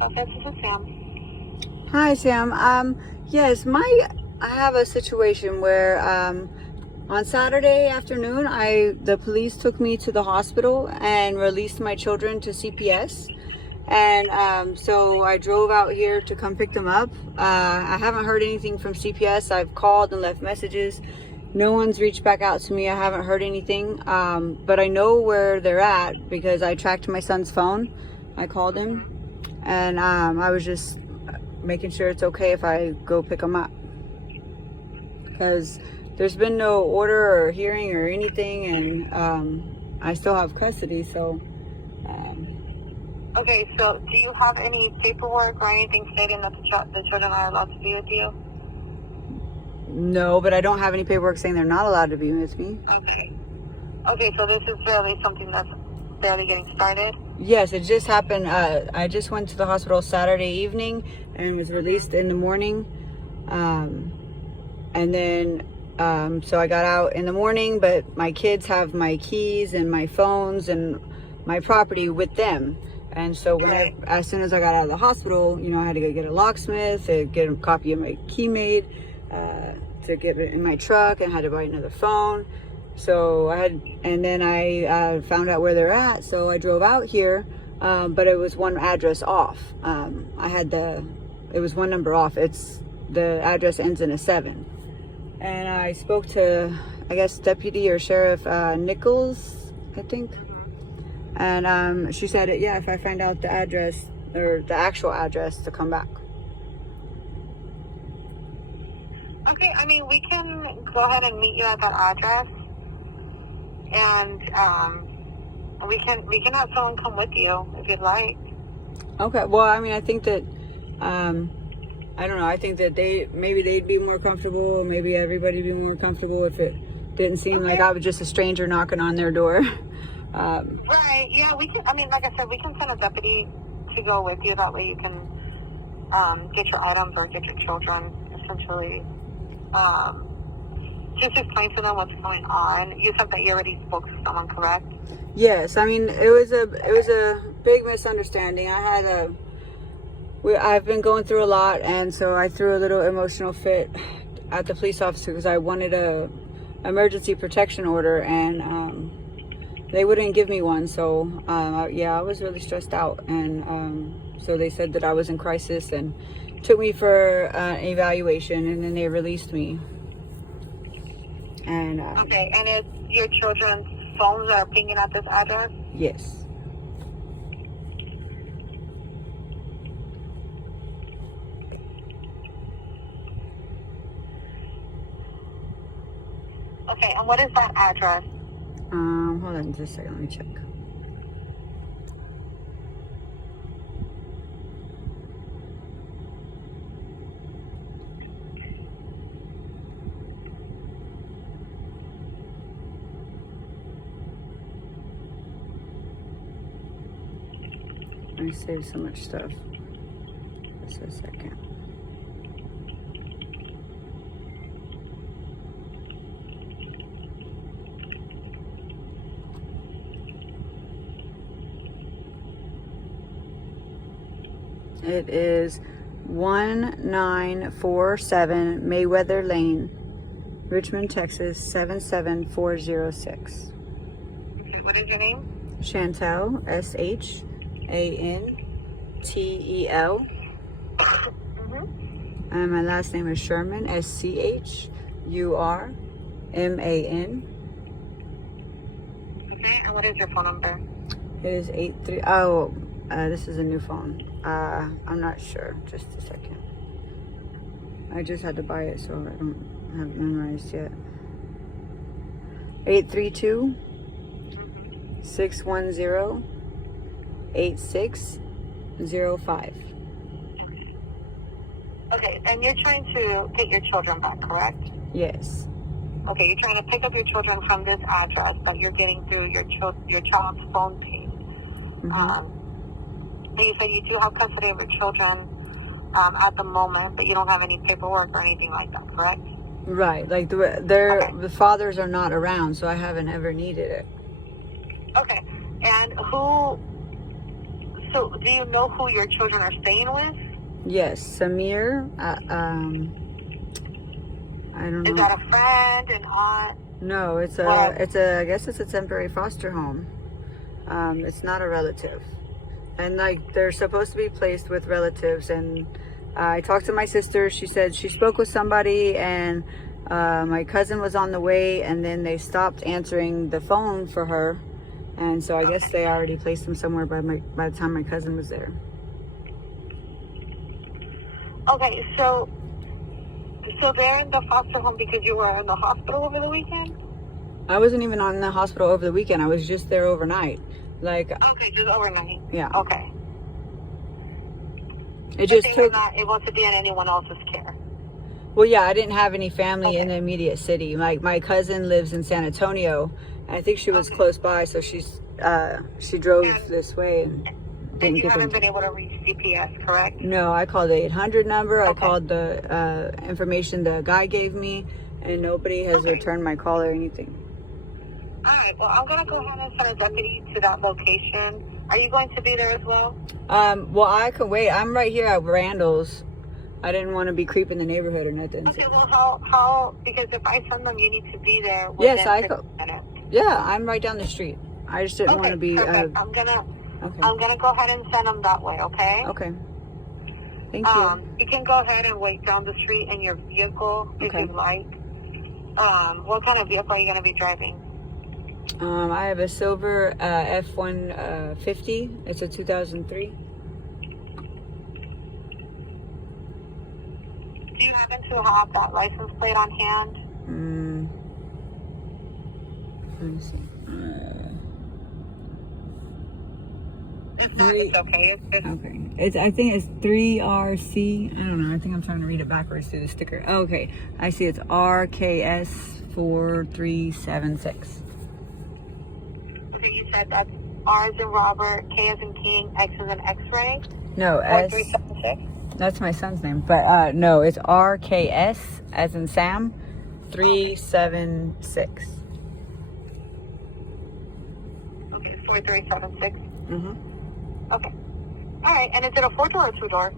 office. This is Sam. Hi, Sam. Yes, I have a situation where on Saturday afternoon, the police took me to the hospital and released my children to CPS, and so I drove out here to come pick them up. I haven't heard anything from CPS. I've called and left messages. No one's reached back out to me. I haven't heard anything, but I know where they're at because I tracked my son's phone. I called him, and I was just making sure it's okay if I go pick them up, because there's been no order or hearing or anything, and I still have custody. So Okay, so do you have any paperwork or anything stating that the children are allowed to be with you? no, but I don't have any paperwork saying they're not allowed to be with me. Okay, so this is really something that's barely getting started? Yes, it just happened. I just went to the hospital Saturday evening and was released in the morning, and then so I got out in the morning, but my kids have my keys and my phones and my property with them. And so as soon as I got out of the hospital, I had to go get a locksmith, to get a copy of my key made, to get it in my truck, and had to buy another phone. So and then I found out where they're at. So I drove out here, but it was one address off. It was one number off. The address ends in a 7. And I spoke to, I guess, Deputy or Sheriff Nichols, I think. And she said, yeah, if I find out the address or the actual address, to come back. Okay, I mean, we can go ahead and meet you at that address, and we can have someone come with you if you'd like. Okay. Well, I mean, I think that I don't know. I think that maybe they'd be more comfortable. Maybe everybody'd be more comfortable if it didn't seem like I was just a stranger knocking on their door. Right. Yeah, we can. I mean, like I said, we can send a deputy to go with you. That way you can get your items or get your children, essentially. Just explain to them what's going on. You said that you already spoke to someone, correct? Yes. I mean, it was a big misunderstanding. I've been going through a lot, and so I threw a little emotional fit at the police officer because I wanted a emergency protection order, and they wouldn't give me one. So I was really stressed out, and so they said that I was in crisis and took me for an evaluation, and then they released me. And okay, and if your children's phones are pinging at this address? Yes. Okay, and what is that address? Hold on just a second, let me check. I saved so much stuff. Just a second. It is 1947 Mayweather Lane, Richmond, Texas 77406. Okay, what is your name? Chantel, SHANTEL. And my last name is Sherman, SCHURMAN. Okay, and what is your phone number? It is 83. This is a new phone. I'm not sure. Just a second. I just had to buy it, so I don't have it memorized yet. 832-610-8605. Okay, and you're trying to get your children back, correct? Yes. Okay, you're trying to pick up your children from this address, but you're getting through your child's phone ping. Mm-hmm. And you said you do have custody of your children at the moment, but you don't have any paperwork or anything like that, correct? Right. Like the fathers are not around, so I haven't ever needed it. Okay. And who So, do you know who your children are staying with? Yes, Samir. I don't know. Is that a friend, an aunt? No, I guess it's a temporary foster home. It's not a relative. And like they're supposed to be placed with relatives, and I talked to my sister. She said she spoke with somebody, and my cousin was on the way, and then they stopped answering the phone for her, and so I guess they already placed them somewhere by the time my cousin was there. Okay, so they're in the foster home because you were in the hospital over the weekend? I wasn't even in the hospital over the weekend. I was just there overnight. Like, Okay, just overnight. yeah. Okay. It just they took. were not able to be in anyone else's care. Well, yeah, I didn't have any family in Okay. the immediate city. Like my cousin lives in San Antonio, and I think she was close by, so she drove this way and And didn't you get haven't them. been able to reach CPS, correct? No, I called the 800 number. I Okay. called the information the guy gave me, and nobody has returned my call or anything. All right, well, I'm going to go ahead and send a deputy to that location. Are you going to be there as well? Well, I could wait. I'm right here at Randall's. I didn't want to be creeping the neighborhood or nothing. Okay, well, how, because if I send them, you need to be there within Yes, I 15 could. minutes. Yeah, I'm right down the street. I just didn't want to be. Perfect. I'm gonna Okay. go ahead and send them that way, okay? Okay. Thank you. You can go ahead and wait down the street in your vehicle if Okay. you'd like. What kind of vehicle are you gonna be driving? I have a silver F-150. It's a 2003. Do you happen to have that license plate on hand? Let me see. If not, it's okay. Okay. I think it's 3RC. I don't know. I think I'm trying to read it backwards through the sticker. Okay. I see it's RKS4376. Okay, you said that's R as in Robert, K as in King, X as in X-ray, No, S. 4376. That's my son's name. But no, it's RKS as in Sam 376. Okay, 4376. Mm-hmm. Okay. All right, and is it a 4-door or 2-door?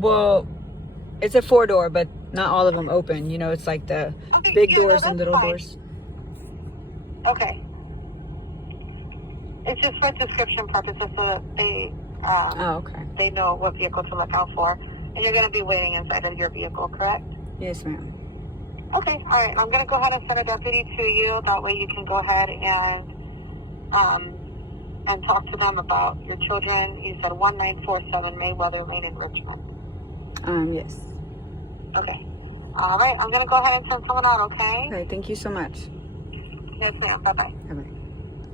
Well, it's a 4-door, but not all of them open. You know, it's like the big doors and little doors. Okay. It's just for description purposes so that Okay. they know what vehicle to look out for. And you're going to be waiting inside of your vehicle, correct? Yes, ma'am. Okay, all right. I'm going to go ahead and send a deputy to you. That way you can go ahead and talk to them about your children. You said 1947 Mayweather Lane in Richmond. Yes. Okay. All right. I'm going to go ahead and send someone out, okay? Okay, thank you so much. Yes, ma'am. Bye-bye. Bye-bye.